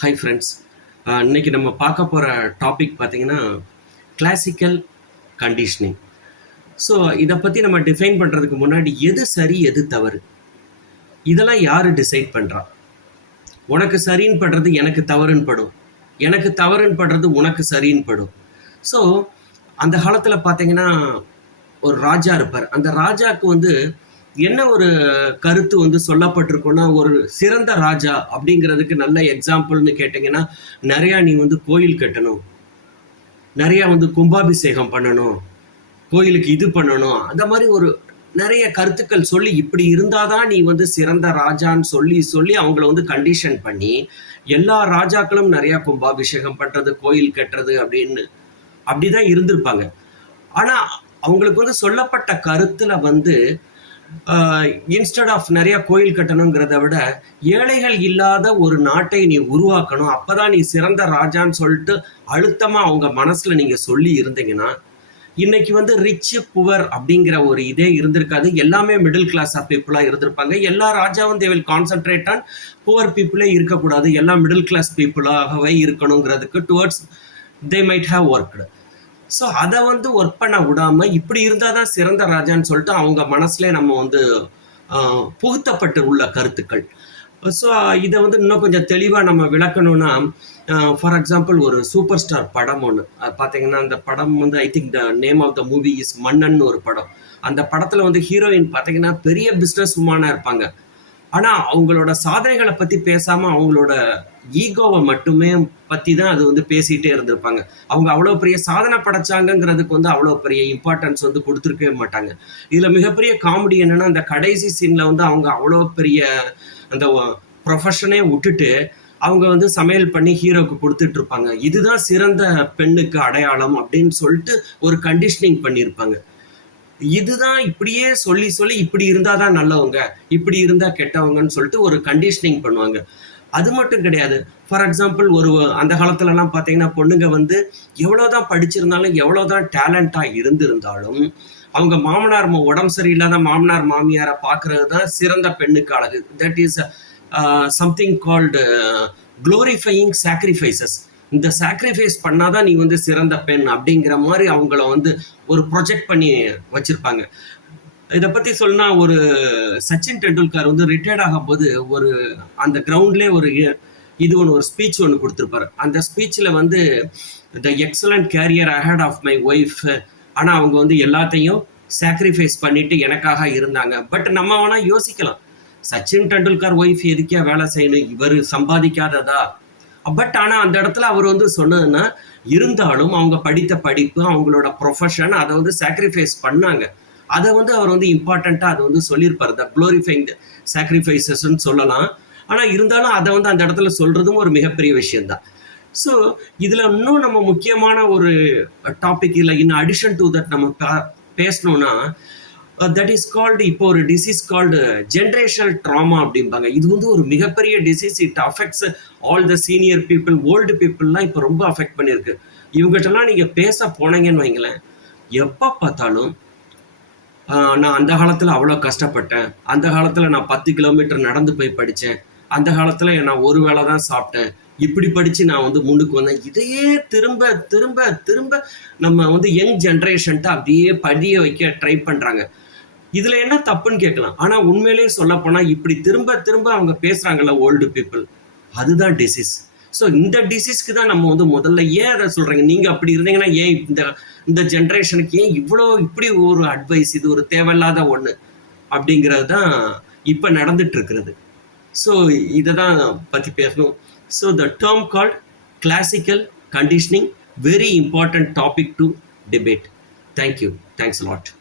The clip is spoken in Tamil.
Hi friends. இன்னைக்கு நம்ம பார்க்க போகிற டாபிக் பார்த்தீங்கன்னா கிளாசிக்கல் கண்டிஷனிங். ஸோ இதை பற்றி நம்ம டிஃபைன் பண்ணுறதுக்கு முன்னாடி எது சரி எது தவறு இதெல்லாம் யார் டிசைட் பண்ணுறா? உனக்கு சரின்னு படுறது எனக்கு தவறுன்னு படும், எனக்கு தவறுன்னு படுறது உனக்கு சரின்னு படும். ஸோ அந்த காலத்தில் பார்த்தீங்கன்னா ஒரு ராஜா இருப்பார். அந்த ராஜாவுக்கு என்ன ஒரு கருத்து சொல்லப்பட்டிருக்குன்னா, ஒரு சிறந்த ராஜா அப்படிங்கிறதுக்கு நல்ல எக்ஸாம்பிள்னு கேட்டிங்கன்னா, நிறையா நீ கோயில் கட்டணும், நிறையா கும்பாபிஷேகம் பண்ணணும், கோயிலுக்கு இது பண்ணணும், அந்த மாதிரி ஒரு நிறைய கருத்துக்கள் சொல்லி இப்படி இருந்தாதான் நீ சிறந்த ராஜான்னு சொல்லி சொல்லி அவங்கள கண்டிஷன் பண்ணி எல்லா ராஜாக்களும் நிறையா கும்பாபிஷேகம் பண்ணுறது, கோயில் கட்டுறது அப்படின்னு அப்படிதான் இருந்திருப்பாங்க. ஆனால் அவங்களுக்கு சொல்லப்பட்ட கருத்தில் இன்ஸ்டெட் ஆஃப் நிறைய கோயில் கட்டணுங்கிறத விட ஏழைகள் இல்லாத ஒரு நாட்டை நீ உருவாக்கணும், அப்பதான் நீ சிறந்த ராஜான்னு சொல்லிட்டு அழுத்தமா அவங்க மனசுல நீங்க சொல்லி இருந்தீங்கன்னா இன்னைக்கு ரிச் புவர் அப்படிங்கிற ஒரு இதே இருந்திருக்காது. எல்லாமே மிடில் கிளாஸ் ஆஃப் பீப்புளா இருந்திருப்பாங்க. எல்லா ராஜாவும் they will concentrate on poor பீப்புளே இருக்கக்கூடாது, எல்லா மிடில் கிளாஸ் பீப்புளாகவே இருக்கணுங்கிறதுக்கு towards they might have worked. So அதை ஒர்க் பண்ண விடாம இப்படி இருந்தால் தான் சிறந்த ராஜான்னு சொல்லிட்டு அவங்க மனசுல நம்ம புகுத்தப்பட்டு உள்ள கருத்துக்கள். ஸோ இதை இன்னும் கொஞ்சம் தெளிவாக நம்ம விளக்கணும்னா, ஃபார் எக்ஸாம்பிள் ஒரு சூப்பர் ஸ்டார் படம் ஒன்று பார்த்தீங்கன்னா, அந்த படம் I think the name of the movie is Mannan ஒரு படம். அந்த படத்தில் ஹீரோயின் பார்த்தீங்கன்னா பெரிய பிஸ்னஸ் உமானாக இருப்பாங்க. ஆனால் அவங்களோட சாதனைகளை பற்றி பேசாமல் அவங்களோட ஈகோவை மட்டுமே பற்றி தான் அது பேசிகிட்டே இருந்திருப்பாங்க. அவங்க அவ்வளோ பெரிய சாதனை படைச்சாங்கங்கிறதுக்கு அவ்வளோ பெரிய இம்பார்ட்டன்ஸ் கொடுத்துருக்கவே மாட்டாங்க. இதில் மிகப்பெரிய காமெடி என்னென்னா, அந்த கடைசி சீனில் அவங்க அவ்வளோ பெரிய அந்த ப்ரொஃபஷனே விட்டுட்டு அவங்க சமையல் பண்ணி ஹீரோக்கு கொடுத்துட்டு இருப்பாங்க. இதுதான் சிறந்த பெண்ணுக்கு அடையாளம் அப்படின்னு சொல்லிட்டு ஒரு கண்டிஷனிங் பண்ணியிருப்பாங்க. இதுதான் இப்படியே சொல்லி சொல்லி இப்படி இருந்தாதான் நல்லவங்க, இப்படி இருந்தா கெட்டவங்கன்னு சொல்லிட்டு ஒரு கண்டிஷனிங் பண்ணுவாங்க. அது மட்டும் கிடையாது. ஃபார் எக்ஸாம்பிள் ஒரு அந்த காலத்துலலாம் பார்த்தீங்கன்னா, பொண்ணுங்க எவ்வளோதான் படிச்சிருந்தாலும் எவ்வளோதான் டேலண்டாக இருந்திருந்தாலும் அவங்க மாமனார் உடம்பு சரியில்லாத மாமனார் மாமியாரை பார்க்கறது தான் சிறந்த பெண்ணுக்கு அழகு. That is something called glorifying sacrifices. இந்த சாக்ரிஃபைஸ் பண்ணாதான் நீ சிறந்த பெண் அப்படிங்கிற மாதிரி அவங்கள ஒரு ப்ரொஜெக்ட் பண்ணி வச்சிருப்பாங்க. இதை பற்றி சொன்னா, ஒரு சச்சின் டெண்டுல்கர் ரிட்டையர்ட் ஆகும் போது ஒரு அந்த கிரவுண்ட்லேயே ஒரு ஸ்பீச் ஒன்று கொடுத்துருப்பாரு. அந்த ஸ்பீச்சில் the excellent career ahead of my wife, ஆனால் அவங்க எல்லாத்தையும் சாக்ரிஃபைஸ் பண்ணிட்டு எனக்காக இருந்தாங்க. பட் நம்ம வேணா யோசிக்கலாம், சச்சின் டெண்டுல்கர் ஒய்ஃப் எதுக்கே வேலை செய்யணும், இவர் சம்பாதிக்காததா? பட் ஆனால் அந்த இடத்துல அவர் சொன்னதுன்னா, இருந்தாலும் அவங்க படித்த படிப்பு, அவங்களோட ப்ரொஃபஷன், அதை சாக்ரிஃபைஸ் பண்ணாங்க. அதை அவர் இம்பார்ட்டண்ட்டாக அதை சொல்லியிருப்பார். த க்ளோரிஃபைங் சாக்ரிஃபைசஸ்ன்னு சொல்லலாம். ஆனால் இருந்தாலும் அதை அந்த இடத்துல சொல்கிறதும் ஒரு மிகப்பெரிய விஷயம்தான். ஸோ இதில் இன்னும் நம்ம முக்கியமான ஒரு டாபிக் இல்லை, இன் அடிஷன் டு தட் நம்ம பேசணும்னா, தட் இஸ் கால்டு, இப்போ ஒரு டிசீஸ் கால்டு ஜென்ரேஷனல் ட்ராமா அப்படிம்பாங்க. இது ஒரு மிகப்பெரிய disease. It affects all the senior people, old பீப்புளெலாம் இப்போ ரொம்ப அஃபெக்ட் பண்ணியிருக்கு. இவங்ககிட்டலாம் நீங்கள் பேச போனீங்கன்னு வைங்களேன், எப்போ பார்த்தாலும் நான் அந்த காலத்தில் அவ்வளோ கஷ்டப்பட்டேன், அந்த காலத்தில் நான் 10 கிலோமீட்டர் நடந்து போய் படித்தேன், அந்த காலத்தில் நான் ஒரு வேளை தான் சாப்பிட்டேன், இப்படி படித்து நான் முன்னுக்கு வந்தேன். இதையே திரும்ப திரும்ப திரும்ப நம்ம யங் ஜென்ரேஷன்ட்டு அப்படியே படிய வைக்க ட்ரை பண்ணுறாங்க. இதில் என்ன தப்புன்னு கேட்கலாம். ஆனால் உண்மையிலேயே சொல்லப்போனால் இப்படி திரும்ப திரும்ப அவங்க பேசுகிறாங்கல்ல ஓல்டு பீப்புள், அதுதான் டிசீஸ். ஸோ இந்த டிசீஸ்க்கு தான் நம்ம முதல்ல ஏன் அதை சொல்கிறீங்க, நீங்கள் அப்படி இருந்தீங்கன்னா ஏன் இந்த ஜென்ரேஷனுக்கு ஏன் இப்படி ஒரு அட்வைஸ், இது ஒரு தேவையில்லாத ஒன்று அப்படிங்கிறது தான் இப்போ நடந்துட்டு இருக்கிறது. ஸோ இதை தான் பற்றி பேசணும். So the term called classical conditioning, very important topic to debate. Thank you. Thanks a lot.